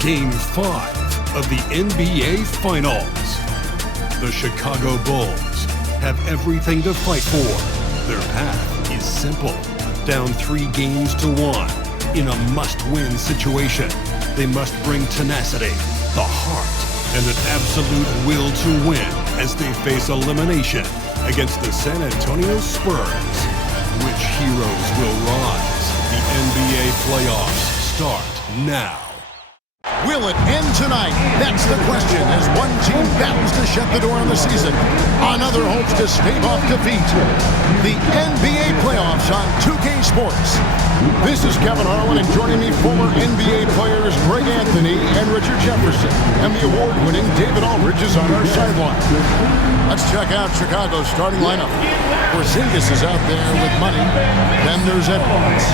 Game 5 of the NBA Finals. The Chicago Bulls have everything to fight for. Their path is simple. Down 3 games to 1 in a must-win situation. They must bring tenacity, the heart, and an absolute will to win as they face elimination against the San Antonio Spurs. Which heroes will rise? The NBA playoffs start now. Will it end tonight? That's the question as one team battles to shut the door on the season. Another hopes to stave off defeat. The NBA playoffs on 2K Sports. This is Kevin Harlan, and joining me, former NBA players Greg Anthony and Richard Jefferson. And the award-winning David Aldridge is on our sideline. Let's check out Chicago's starting lineup. Porzingis is out there with money. Then there's Edwards.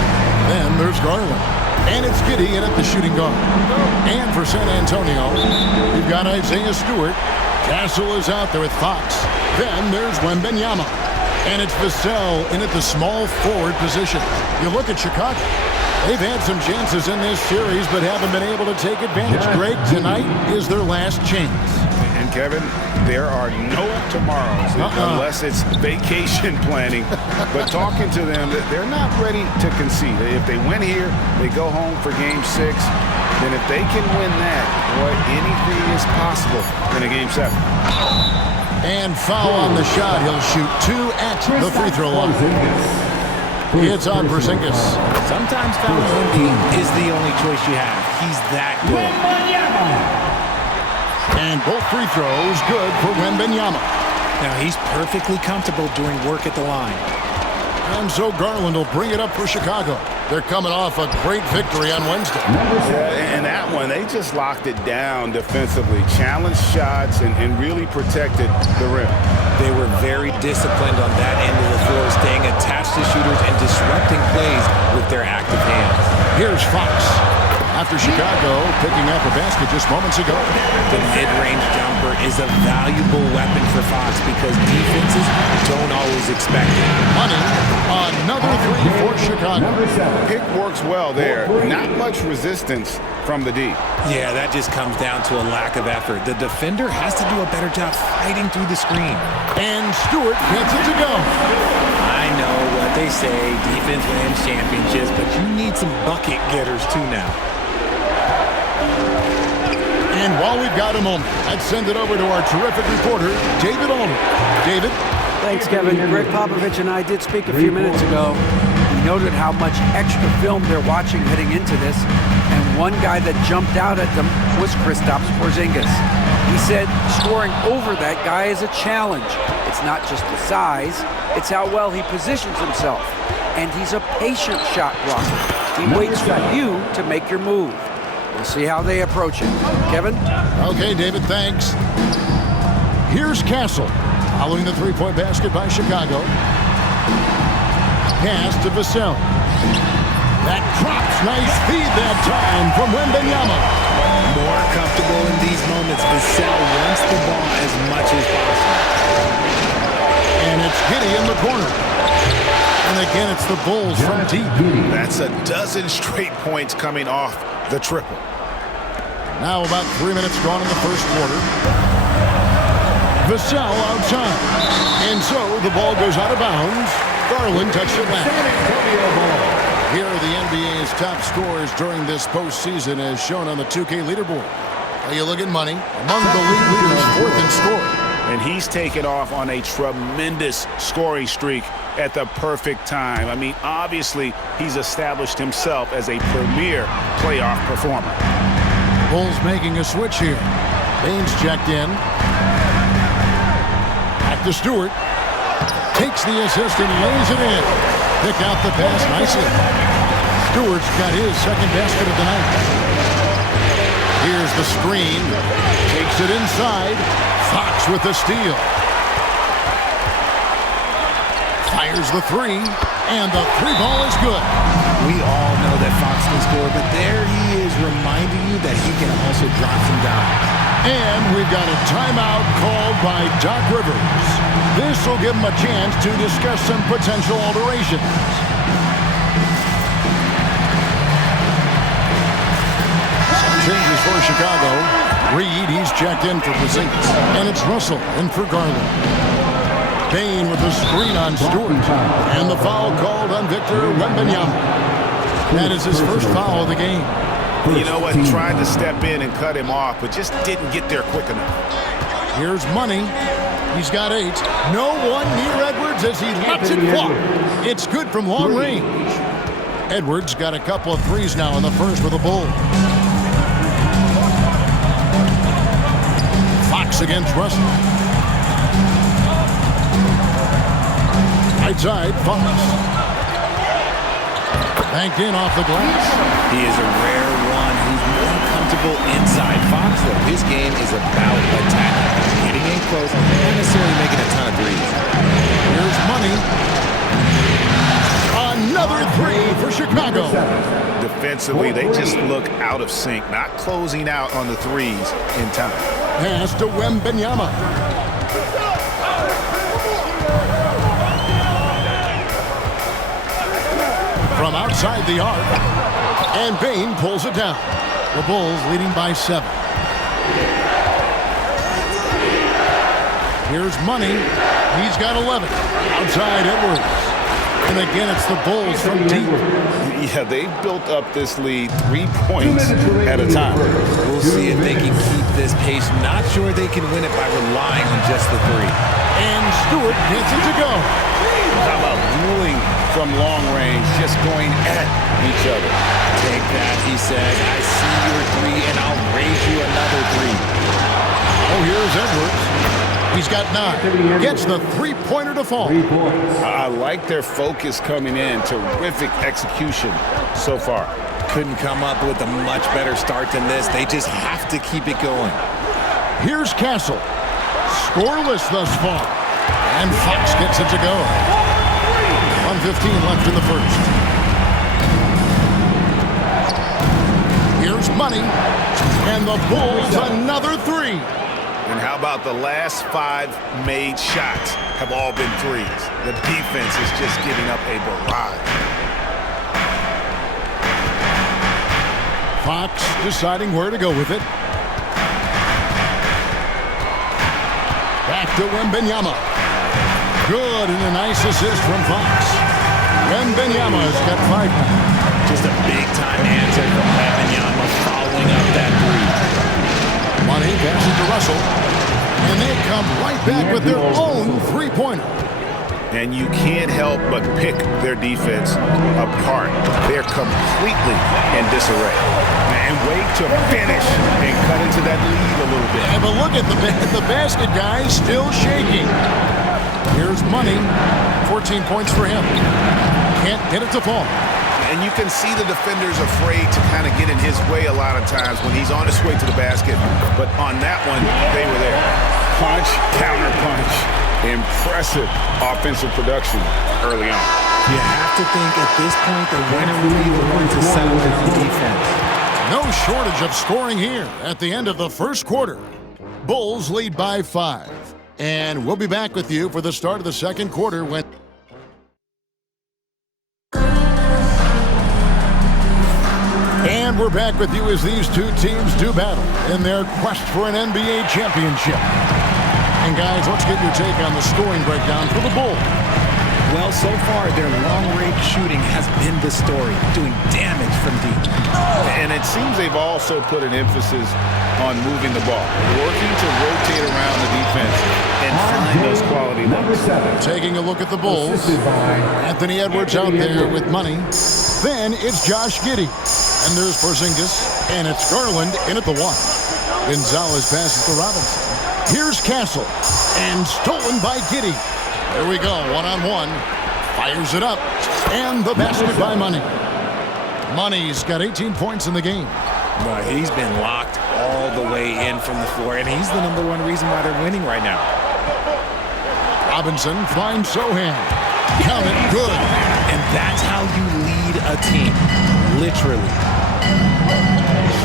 Then there's Garland. And it's Giddey in at the shooting guard. And for San Antonio, we've got Isaiah Stewart. Castle is out there with Fox. Then there's Wembanyama. And it's Vassell in at the small forward position. You look at Chicago. They've had some chances in this series, but haven't been able to take advantage. Greg, tonight is their last chance. And Kevin, there are no tomorrows unless it's vacation planning. But talking to them, they're not ready to concede. If they win here, they go home for Game 6. Then if they can win that, boy, anything is possible in a Game 7. And foul on the shot. He'll shoot 2 at the free throw line. It's on Porzingis. Sometimes fouling Wemby is the only choice you have. He's that good. And both free throws good for Wembanyama. Now he's perfectly comfortable doing work at the line. And so Garland will bring it up for Chicago. They're coming off a great victory on Wednesday. Yeah, and that one, they just locked it down defensively. Challenged shots and really protected the rim. They were very disciplined on that end of the floor, staying attached to shooters and disrupting plays with their active hands. Here's Fox. After Chicago picking up a basket just moments ago. The mid-range jumper is a valuable weapon for Fox because defenses don't always expect it. Money, another 3 for Chicago. Pick works well there. Not much resistance from the D. Yeah, that just comes down to a lack of effort. The defender has to do a better job fighting through the screen. And Stewart gets it to go. I know what they say, defense wins championships, but you need some bucket getters too now. And while we've got a moment, let's send it over to our terrific reporter, David Aldridge. David? Thanks, Kevin. Greg Popovich and I did speak a few minutes ago. He noted how much extra film they're watching heading into this, and one guy that jumped out at them was Kristaps Porzingis. He said scoring over that guy is a challenge. It's not just the size, it's how well he positions himself. And he's a patient shot blocker. He waits for you to make your move. We'll see how they approach it. Kevin? Okay, David, thanks. Here's Castle, following the three-point basket by Chicago. Pass to Vassell. That drops, nice feed that time from Wembanyama. More comfortable in these moments, Vassell wants the ball as much as possible. And it's Giddey in the corner. And again, it's the Bulls from deep. That's a dozen straight points coming off the triple. Now about 3 minutes gone in the first quarter. Vassell outside. And so the ball goes out of bounds. Garland touched it back. Here are the NBA's top scorers during this postseason as shown on the 2K leaderboard. Well, you look at money. Among the league leaders, 4th in scoring. And he's taken off on a tremendous scoring streak at the perfect time. I mean, obviously, he's established himself as a premier playoff performer. Bulls making a switch here. Baines checked in. Back to Stewart. Takes the assist and lays it in. Pick out the pass nicely. Stewart's got his second basket of the night. Here's the screen. Takes it inside. Fox with the steal. Fires the 3, and the 3 ball is good. We all know that Fox can score, but there he is reminding you that he can also drop some dimes. And we've got a timeout called by Doc Rivers. This will give him a chance to discuss some potential alterations. Some changes for Chicago. Reed, he's checked in for Porzingis. And it's Russell in for Garland. Bain with the screen on Stewart. And the foul called on Victor Wembanyama. That is his first foul of the game. You know what? Tried to step in and cut him off, but just didn't get there quick enough. Here's Money. He's got 8. No one near Edwards as he lets it fly. It's good from long range. Edwards got a couple of threes now in the first with the Bulls. Fox against Russell. Right side, Fox. Banked in off the glass. He is a rare one who's more comfortable inside. Fox, though, his game is about attacking, getting in close, not necessarily making a ton of threes. Here's Money. Another 3 for Chicago. Defensively, they just look out of sync, not closing out on the threes in time. Pass to Wembanyama. From outside the arc, and Bain pulls it down. The Bulls leading by 7. Here's Money. He's got 11. Outside Edwards. And again, it's the Bulls from deep. Yeah, they've built up this lead 3 points at a time. We'll see if they can keep this pace. Not sure they can win it by relying on just the 3. And Stewart gets it to go. How about ruling from long range, just going at each other? Take that, he says. I see your 3, and I'll raise you another 3. Oh, here's Edwards. He's got 9. Gets the three-pointer to fall. I like their focus coming in. Terrific execution so far. Couldn't come up with a much better start than this. They just have to keep it going. Here's Castle. Scoreless thus far. And Fox gets it to go. 1:15 left in the first. Here's Money. And the Bulls another 3. And how about the last 5 made shots have all been threes? The defense is just giving up a barrage. Fox deciding where to go with it. Back to Wembanyama. Good, and a nice assist from Fox. Wembanyama's got 5 now. Just a big-time answer from Wembanyama following up that 3. Money passes to Russell. And they come right back with their own three-pointer. And you can't help but pick their defense apart. They're completely in disarray. And wait to finish and cut into that lead a little bit. Yeah, but look at the basket, guys, still shaking. Here's Money. 14 points for him. Can't get it to fall. And you can see the defenders afraid to kind of get in his way a lot of times when he's on his way to the basket. But on that one, they were there. Punch, counter punch. Impressive offensive production early on. You have to think at this point the winner will be the one to settle in on defense. No shortage of scoring here at the end of the first quarter. Bulls lead by 5. And we'll be back with you for the start of the second quarter when... And we're back with you as these two teams do battle in their quest for an NBA championship. And guys, let's get your take on the scoring breakdown for the Bulls. Well, so far, their long-range shooting has been the story, doing damage from deep. And it seems they've also put an emphasis on moving the ball, working to rotate around the defense and find those quality looks. Taking a look at the Bulls, Anthony Edwards out there with Money. Then it's Josh Giddey. And there's Porzingis, and it's Garland in at the 1. Gonzalez passes to Robinson. Here's Castle, and stolen by Giddey. There we go, one-on-one. Fires it up, and the basket by Money. Money's got 18 points in the game. Well, he's been locked all the way in from the floor, and he's the #1 reason why they're winning right now. Robinson finds Sohan. Count it, good. And that's how you lead a team, literally.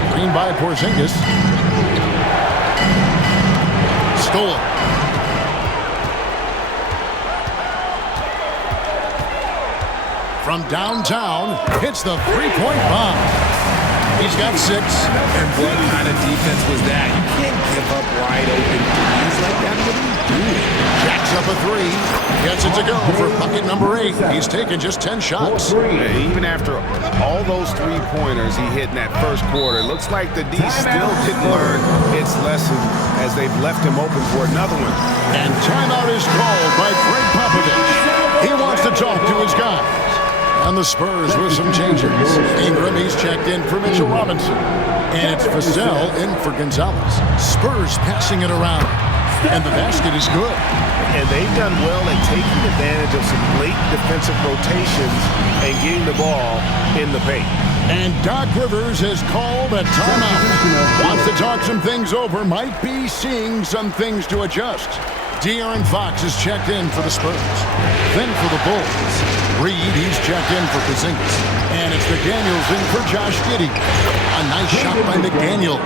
Screen by Porzingis. Stolen. From downtown, hits the three-point bomb. He's got 6. And what kind of defense was that? You can't give up wide open threes like that. What are you doing? Jacks up a 3. Gets it to go for bucket number 8. He's taken just 10 shots. Even after all those three-pointers he hit in that first quarter, it looks like the D still didn't learn its lesson as they've left him open for another one. And timeout is called by Greg Popovich. He wants to talk to his guys. And the Spurs with some changes. Ingram, he's checked in for Mitchell Robinson. And it's Vassell in for Gonzalez. Spurs passing it around. And the basket is good. And they've done well at taking advantage of some late defensive rotations and getting the ball in the paint. And Doc Rivers has called a timeout. Wants to talk some things over. Might be seeing some things to adjust. De'Aaron Fox is checked in for the Spurs. Then for the Bulls, Reed, he's checked in for Porzingis. And it's McDaniels in for Josh Giddey. A nice shot by McDaniels.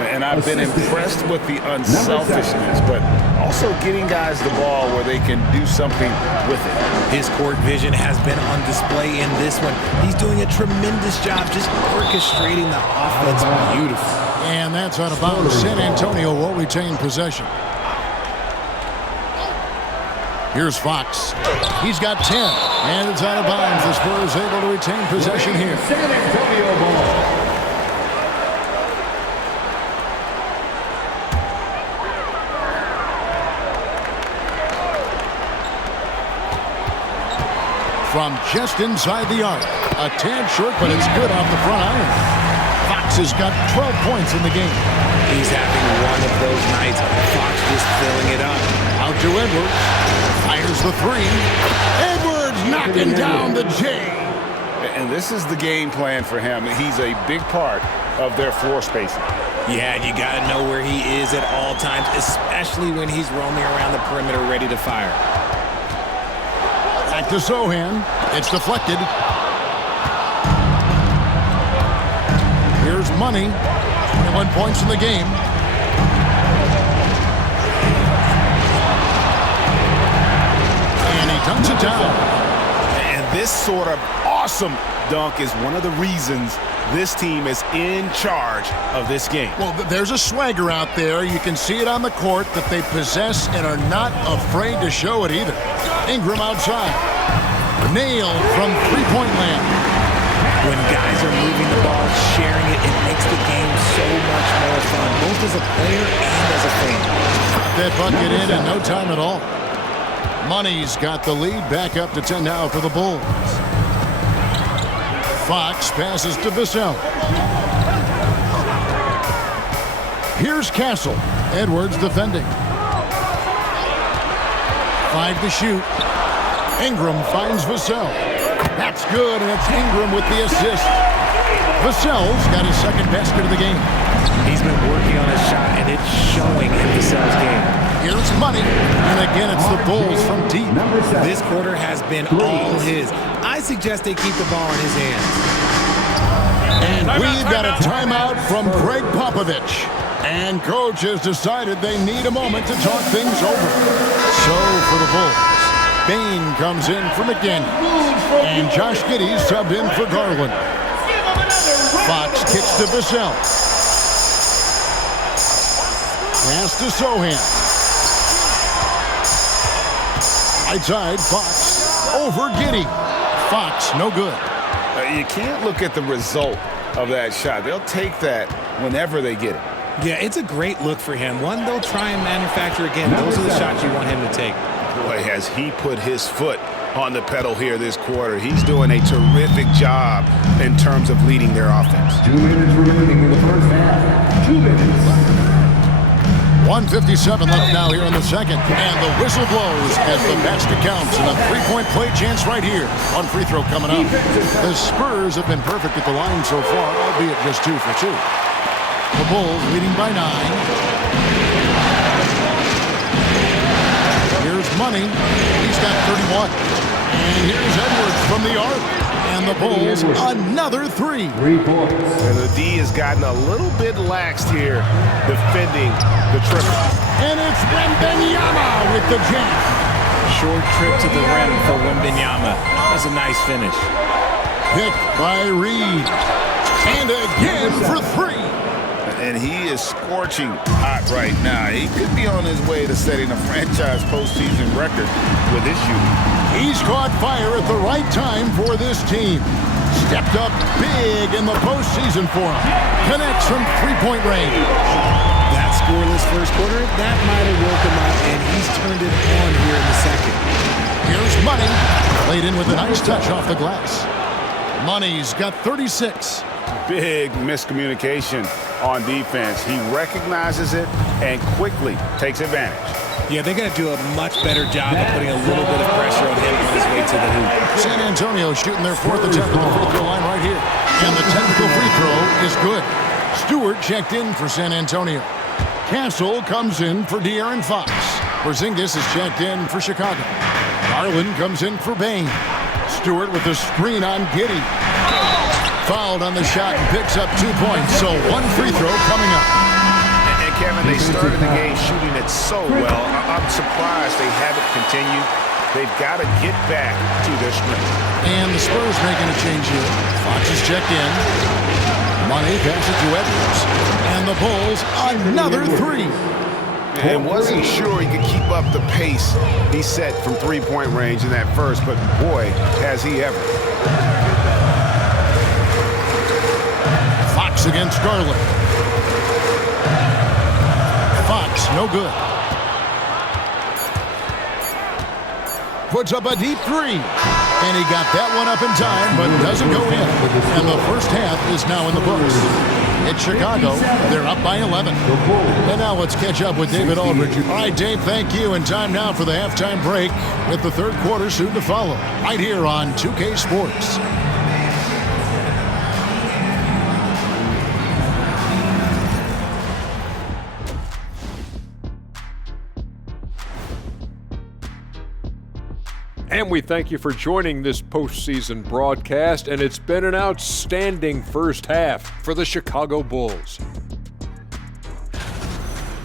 And I've been impressed with the unselfishness, but also getting guys the ball where they can do something with it. His court vision has been on display in this one. He's doing a tremendous job just orchestrating the offense beautifully. And that's out of bounds. San Antonio will retain possession. Here's Fox. He's got 10. And it's out of bounds. The Spurs able to retain possession here. San Antonio ball. From just inside the arc. A tad short, but it's good off the front iron. Fox has got 12 points in the game. He's having one of those nights. Fox just filling it up. Out to Edwards. Fires the 3. Edwards knocking down the J. And this is the game plan for him. He's a big part of their floor spacing. Yeah, you got to know where he is at all times, especially when he's roaming around the perimeter ready to fire. Back to Sohan. It's deflected. Here's Money. 21 points in the game. And he dunks it down. And this sort of awesome dunk is one of the reasons this team is in charge of this game. Well, there's a swagger out there. You can see it on the court that they possess and are not afraid to show it either. Ingram outside. Nailed from three-point land. When guys are moving the ball, sharing it, it makes the game so much more fun, both as a player and as a fan. Got that bucket in no time at all. Money's got the lead, back up to 10 now for the Bulls. Fox passes to Vassell. Here's Castle. Edwards defending. 5 to shoot. Ingram finds Vassell. That's good, and it's Ingram with the assist. Vassell's got his second basket of the game. He's been working on his shot, and it's showing in Vassell's game. Here's Money, and again it's the Bulls from deep. This quarter has been all his. I suggest they keep the ball in his hands. And we've got a timeout from Greg Popovich. And coach has decided they need a moment to talk things over. So for the Bulls, Bain comes in for McDaniels. And Josh Giddey subbed in for Garland. Fox kicks to Vassell. Pass to Sohan. Right side, Fox over Giddey. Fox, no good. You can't look at the result of that shot. They'll take that whenever they get it. Yeah, it's a great look for him. One they'll try and manufacture again. Those are the shots you want him to take. Boy, has he put his foot on the pedal here this quarter. He's doing a terrific job in terms of leading their offense. 2 minutes remaining in the first half. 2 minutes. 1:57 left now here in the second. And the whistle blows as the basket counts. And a three-point play chance right here. One free throw coming up. The Spurs have been perfect at the line so far, albeit just 2 for 2. The Bulls leading by 9. Here's Money. He's got 31. And here's Edwards from the arc. And the Bulls, another 3. 3 points. And the D has gotten a little bit laxed here defending the triple. And it's Wembanyama with the jam. Short trip to the rim for Wembanyama. That's a nice finish. Picked by Reed. And again for three. And he is scorching hot right now. He could be on his way to setting a franchise postseason record with his shooting. He's caught fire at the right time for this team. Stepped up big in the postseason for him. Connects from three-point range. That scoreless first quarter, that might have woke him up, and he's turned it on here in the second. Here's Money. Played in with a nice touch off the glass. Money's got 36. Big miscommunication on defense. He recognizes it and quickly takes advantage. Yeah, they're going to do a much better job of putting a little bit of pressure on him on his way to the hoop. San Antonio shooting their fourth attempt at the free throw line right here. And the technical free throw is good. Stewart checked in for San Antonio. Castle comes in for De'Aaron Fox. Porzingis is checked in for Chicago. Garland comes in for Bain. Stewart with the screen on Giddey. Fouled on the shot and picks up 2 points. So one free throw coming up. And Kevin, they started the game shooting it so well. I'm surprised they haven't continued. They've got to get back to their strength. And the Spurs making a change here. Fox is checked in. Money passes to Edwards. And the Bulls, another three. And wasn't sure he could keep up the pace he set from three-point range in that first, but boy, has he ever. Fox against Garland. Fox, no good. Puts up a deep three. And he got that one up in time, but doesn't go in. And the first half is now in the books. It's Chicago. They're up by 11. And now let's catch up with David Aldridge. All right, Dave, thank you. And time now for the halftime break with the third quarter soon to follow. Right here on 2K Sports. And we thank you for joining this postseason broadcast, and it's been an outstanding first half for the Chicago Bulls.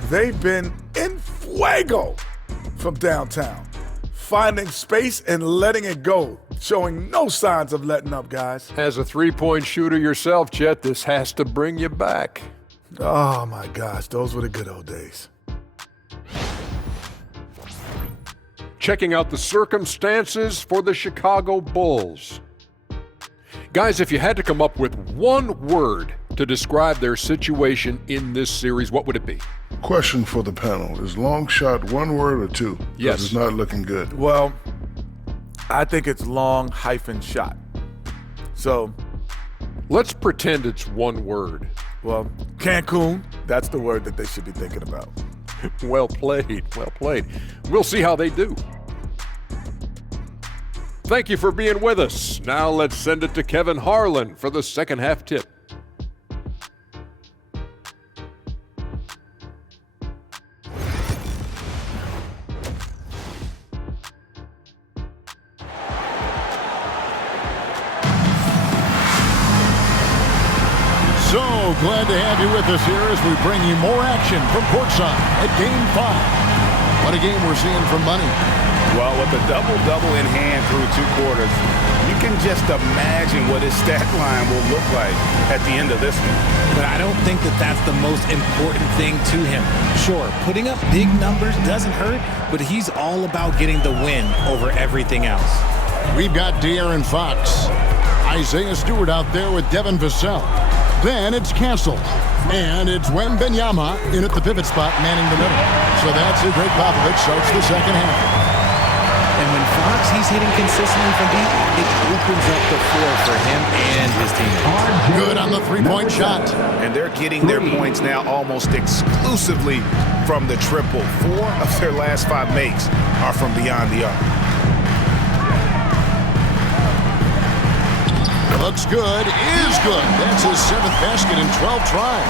They've been in fuego from downtown, finding space and letting it go, showing no signs of letting up, guys. As a three-point shooter yourself, Chet, this has to bring you back. Oh, my gosh, those were the good old days. Checking out the circumstances for the Chicago Bulls. Guys, if you had to come up with one word to describe their situation in this series, what would it be? Question for the panel. Is long shot one word or two? Yes. It's not looking good. Well, I think it's long hyphen shot. So, let's pretend it's one word. well, Cancun, that's the word that they should be thinking about. Well played, well played. We'll see how they do. Thank you for being with us. Now let's send it to Kevin Harlan for the second half tip. So glad to have you with us here as we bring you more action from courtside at Game 5. What a game we're seeing from Money. Well, with a double-double in hand through 2 quarters, you can just imagine what his stat line will look like at the end of this one. But I don't think that that's the most important thing to him. Sure, putting up big numbers doesn't hurt, but he's all about getting the win over everything else. We've got De'Aaron Fox. Isaiah Stewart out there with Devin Vassell. Then it's Castle. And it's Wembanyama in at the pivot spot, manning the middle. So that's it. Greg Popovich starts the second half. And when Fox, he's hitting consistently from deep, it opens up the floor for him and his teammates. Good on the three-point shot. And they're getting their points now almost exclusively from the triple. 4 of their last 5 makes are from beyond the arc. Looks good, is good. That's his 7th basket in 12 tries.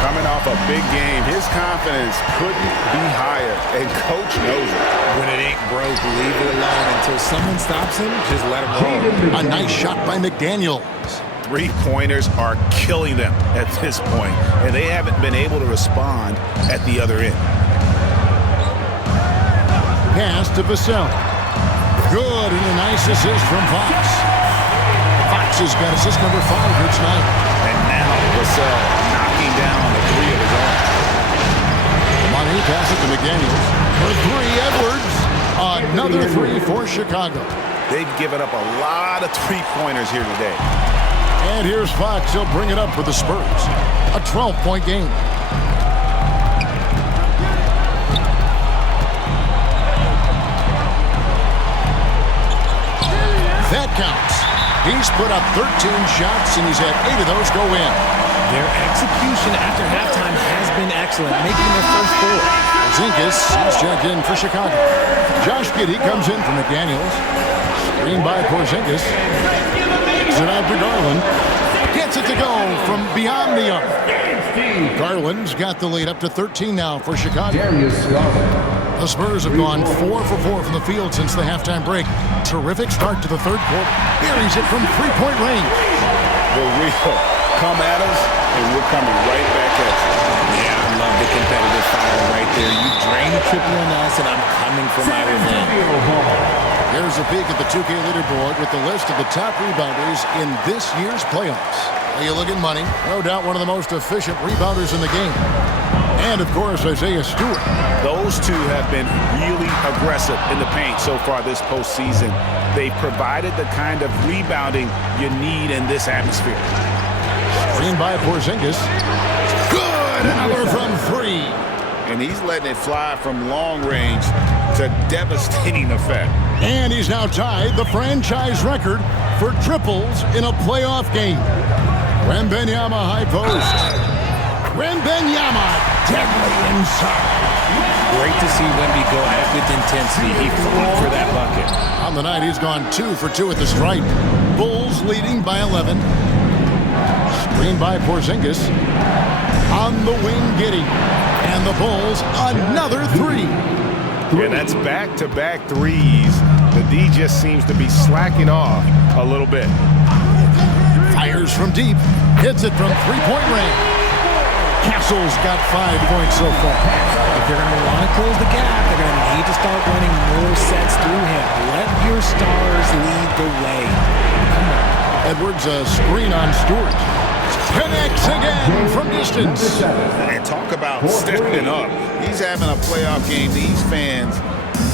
Coming off a big game, his confidence couldn't be higher, and Coach knows it. When it ain't broke, leave it alone until someone stops him. Just let him roll. A nice shot by McDaniels. 3-pointers are killing them at this point, and they haven't been able to respond at the other end. Pass to Vassell. Good, and a nice assist from Fox. Fox has got assist number 5 here tonight. And now Vassell knocking down a 3 of his own. Money pass it to McDaniels. For 3, Edwards. Another 3 for Chicago. They've given up a lot of three-pointers here today. And here's Fox. He'll bring it up for the Spurs. A 12-point game. That counts. He's put up 13 shots, and he's had 8 of those go in. Their execution after halftime has been excellent, making their first 4. Zinkas, he's checked in for Chicago. Josh Giddey comes in for McDaniels. Screen by Porzingis. Gives it out to Garland. Gets it to go from beyond the arc. Garland's got the lead up to 13 now for Chicago. The Spurs have gone 4 for 4 from the field since the halftime break. Terrific start to the third quarter. Buries it from three-point range. The real come at us, and we're coming right back at you. Yeah, I love the competitive fire right there. You drain a triple on us, and I'm coming for my revenge. Here's a peek at the 2K leaderboard with the list of the top rebounders in this year's playoffs. Are you looking money? No doubt one of the most efficient rebounders in the game. And, of course, Isaiah Stewart. Those two have been really aggressive in the paint so far this postseason. They've provided the kind of rebounding you need in this atmosphere. Screen by Porzingis. Good! Another from 3. And he's letting it fly from long range to devastating effect. And he's now tied the franchise record for triples in a playoff game. Wembanyama high post. Wembanyama deadly inside. Great to see Wemby go at it with intensity. He fought for that bucket. On the night, he's gone 2 for 2 at the stripe. Bulls leading by 11. Screen by Porzingis. On the wing, Giddey. And the Bulls, another 3. Yeah, that's back-to-back threes. The D just seems to be slacking off a little bit. Fires from deep. Hits it from three-point range. Castle's got 5 points so far. If they're going to want to close the gap, they're going to need to start running more sets through him. Let your stars lead the way. Edwards, a screen on Stewart. Connects again from distance. And talk about stepping up. He's having a playoff game these fans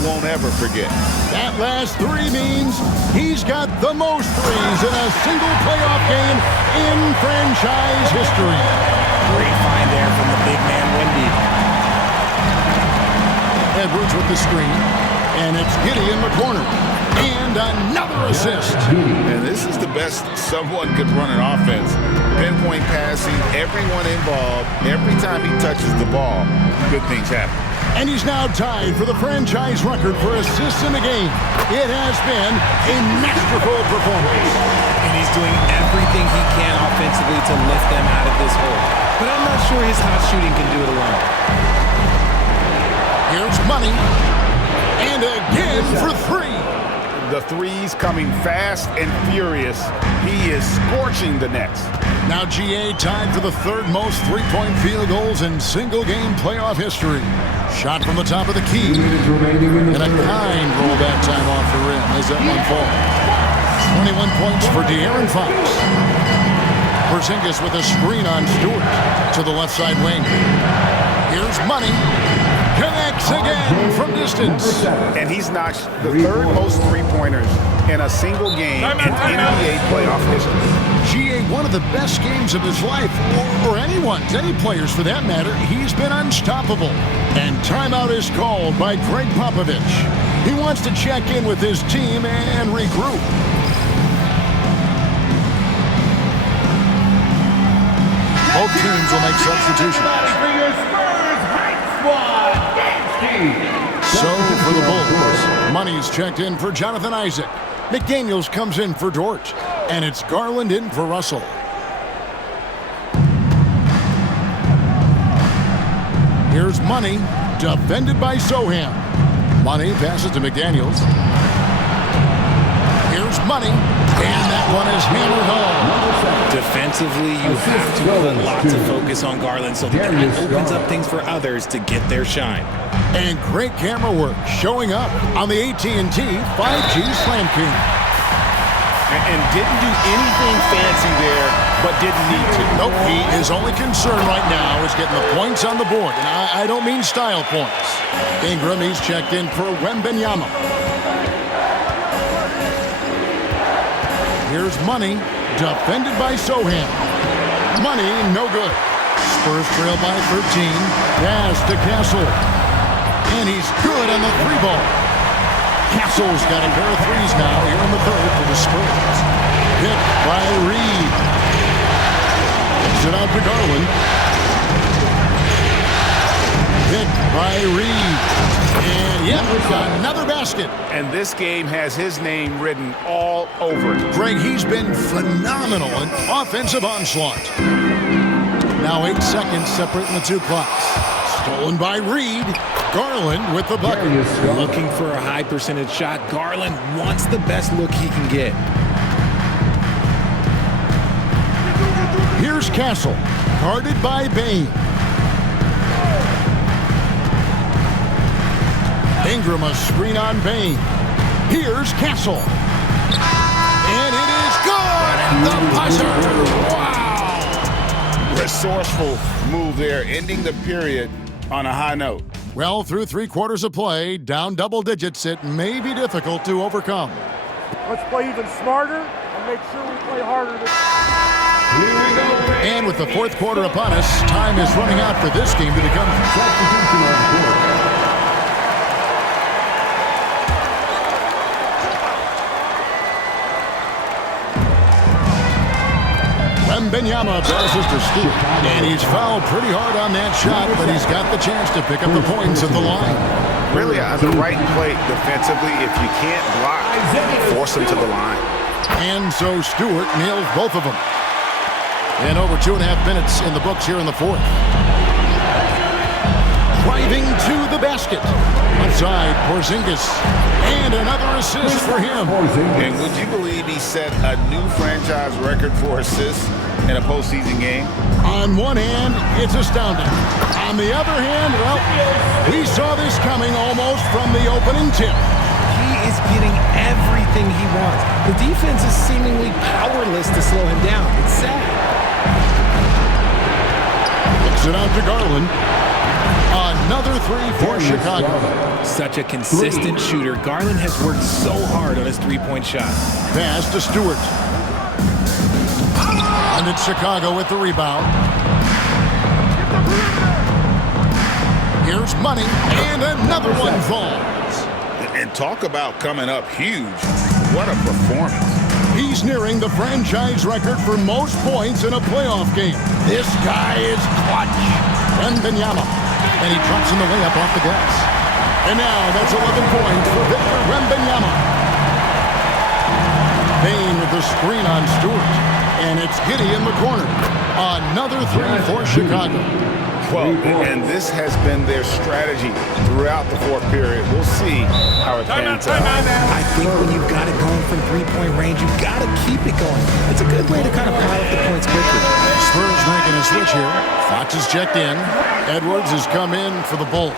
won't ever forget. That last 3 means he's got the most threes in a single playoff game in franchise history. Great find there from the big man, Wemby. Edwards with the screen, and it's Giddey in the corner. And another assist. And this is the best someone could run an offense. Pinpoint passing, everyone involved. Every time he touches the ball, good things happen. And he's now tied for the franchise record for assists in the game. It has been a masterful performance. And he's doing everything he can offensively to lift them out of this hole. But I'm not sure his hot shooting can do it alone. Here's Money. And again for 3. The threes coming fast and furious. He is scorching the nets. Now GA tied for the 3rd most three-point field goals in single-game playoff history. Shot from the top of the key. And a kind roll that time off the rim as that one falls. 21 points for De'Aaron Fox. Porzingis with a screen on Stewart to the left side wing. Here's Money. Connects again from distance. And he's notched the 3rd most three-pointers in a single game in NBA playoff history. GA, one of the best games of his life, or anyone's, any players for that matter. He's been unstoppable. And timeout is called by Greg Popovich. He wants to check in with his team and regroup. Both teams will make substitutions. So for the Bulls, Money's checked in for Jonathan Isaac. McDaniels comes in for Dort. And it's Garland in for Russell. Here's Money, defended by Soham. Money passes to McDaniels. Here's Money, and that one is hammered home. Defensively, you have to put lots of focus on Garland so that opens up things for others to get their shine. And great camera work showing up on the AT&T 5G Slam King. And didn't do anything fancy there, but didn't need to. Nope, his only concern right now is getting the points on the board. And I don't mean style points. Ingram, he's checked in for Wembanyama. Here's Money, defended by Sohan. Money, no good. Spurs trail by 13. Pass to Castle. And he's good on the three ball. Castle's got a pair of threes now here in the third for the Spurs. Hit by Reed. Gets it out to Garland. Hit by Reed. And yep, another basket. And this game has his name written all over it. Greg, he's been phenomenal in offensive onslaught. Now 8 seconds separating the two clocks. Stolen by Reed. Garland with the bucket. Looking for a high percentage shot. Garland wants the best look he can get. Here's Castle, guarded by Bain. Ingram a screen on Bain. Here's Castle. And it is good! And the buzzer! Wow! Resourceful move there, ending the period on a high note. Well, through 3 quarters of play, down double digits, it may be difficult to overcome. Let's play even smarter and make sure we play harder. And with the 4th quarter upon us, time is running out for this game to become substitution on the court. Wembanyama passes to Stewart, and he's fouled pretty hard on that shot, but he's got the chance to pick up the points at the line. Really, the right play defensively. If you can't block, force him to the line. And so Stewart nails both of them. And over 2.5 minutes in the books here in the 4th. Driving to the basket. Outside, Porzingis. And another assist for him. And would you believe he set a new franchise record for assists in a postseason game? On one hand, it's astounding. On the other hand, well, we saw this coming almost from the opening tip. He is getting everything he wants. The defense is seemingly powerless to slow him down. It's sad. Looks it out to Garland. Another 3 for Chicago. Such a consistent shooter. Garland has worked so hard on his three-point shot. Pass to Stewart. And it's Chicago with the rebound. Here's Money, and another one falls. And talk about coming up huge. What a performance. He's nearing the franchise record for most points in a playoff game. This guy is clutch. Wembanyama. And he drops in the layup off the glass. And now that's 11 points for Victor Wembanyama. Bain with the screen on Stewart. And it's Giddey in the corner. Another 3 for Chicago. Well, and this has been their strategy throughout the 4th period. We'll see how it pans out. I think when you've got it going from three-point range, you've got to keep it going. It's a good way to kind of pile up the points quickly. Spurs making a switch here. Fox is checked in. Edwards has come in for the Bulls.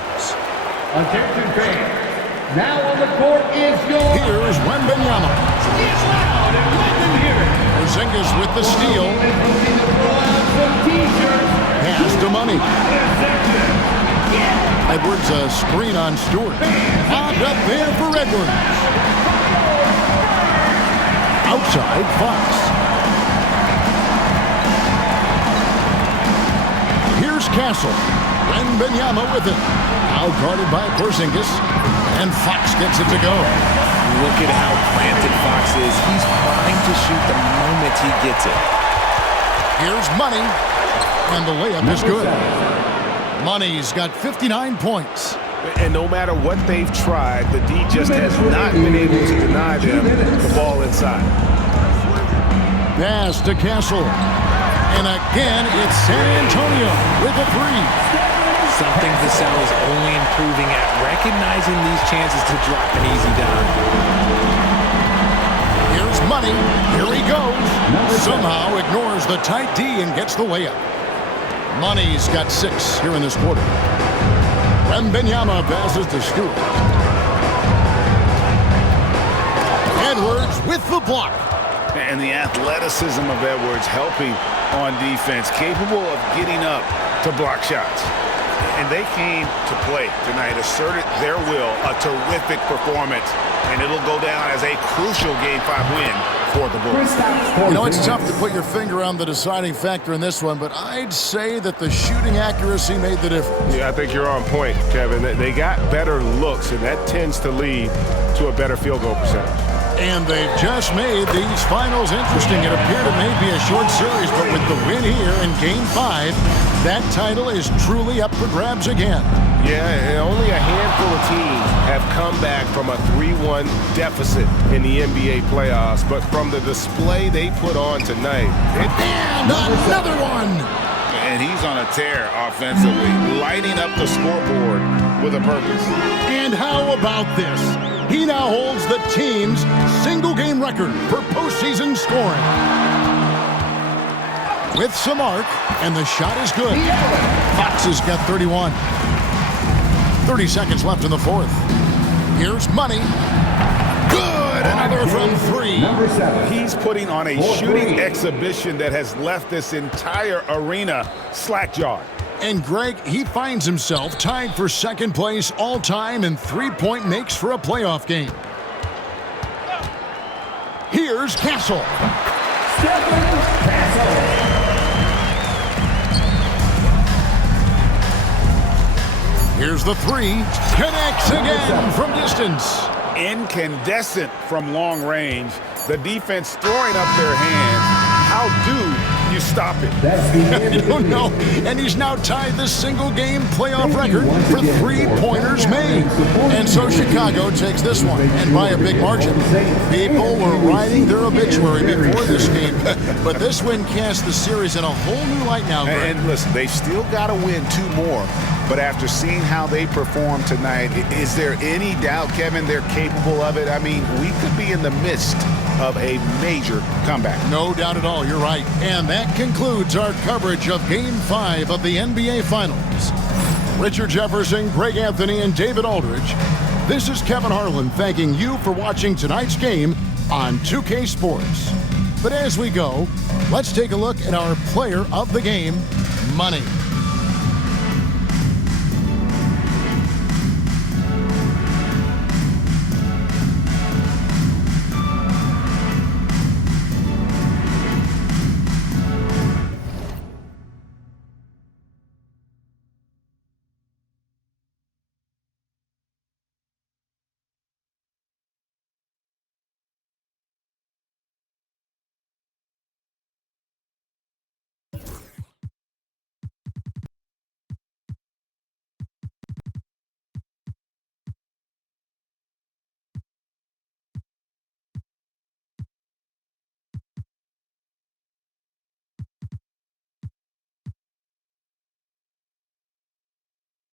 Attention fans. Now on the court is your... Here's Wembanyama. Porzingis with the steal. Pass to Money. Edwards a screen on Stewart. Popped up there for Edwards. Outside, Fox. Here's Castle. Wembanyama with it. Now guarded by Porzingis. And Fox gets it to go. Look at how planted Fox is. He's trying to shoot the moment he gets it. Here's Money. And the layup is good. Money's got 59 points. And no matter what they've tried, the D just has not been able to deny them the ball inside. Pass to Castle. And again, it's San Antonio with a 3. Something Vassell is only improving at, recognizing these chances to drop an easy dime. Here's Money. Here he goes. Somehow ignores the tight D and gets the layup. Money's got 6 here in this quarter. Wembanyama passes to Stewart. Edwards with the block. And the athleticism of Edwards helping on defense, capable of getting up to block shots. And they came to play tonight, asserted their will, a terrific performance, and it'll go down as a crucial Game 5 win for the Bulls. You know, it's tough to put your finger on the deciding factor in this one, but I'd say that the shooting accuracy made the difference. Yeah, I think you're on point, Kevin. They got better looks, and that tends to lead to a better field goal percentage. And they've just made these finals interesting. It appeared it may be a short series, but with the win here in Game 5, that title is truly up for grabs again. Yeah, only a handful of teams have come back from a 3-1 deficit in the NBA playoffs, but from the display they put on tonight. And another one! And he's on a tear offensively, lighting up the scoreboard with a purpose. And how about this? He now holds the team's single-game record for postseason scoring. With some arc, and the shot is good. Fox has got 31. 30 seconds left in the fourth. Here's Money. Good! Another from three. He's putting on a shooting exhibition that has left this entire arena slack-jawed. And Greg, he finds himself tied for second place all-time in three-point makes for a playoff game. Here's Castle. Here's the three. Connects again from distance. Incandescent from long range. The defense throwing up their hands. How do you stop it? I don't know. And he's now tied the single-game playoff record for three-pointers made. And so Chicago takes this one, and by a big margin. People were writing their obituary before this game, but this win casts the series in a whole new light now, Greg. And listen, they've still got to win two more. But after seeing how they perform tonight, is there any doubt, Kevin, they're capable of it? I mean, we could be in the midst of a major comeback. No doubt at all, you're right. And that concludes our coverage of Game 5 of the NBA Finals. Richard Jefferson, Greg Anthony, and David Aldridge. This is Kevin Harlan thanking you for watching tonight's game on 2K Sports. But as we go, let's take a look at our player of the game, Money.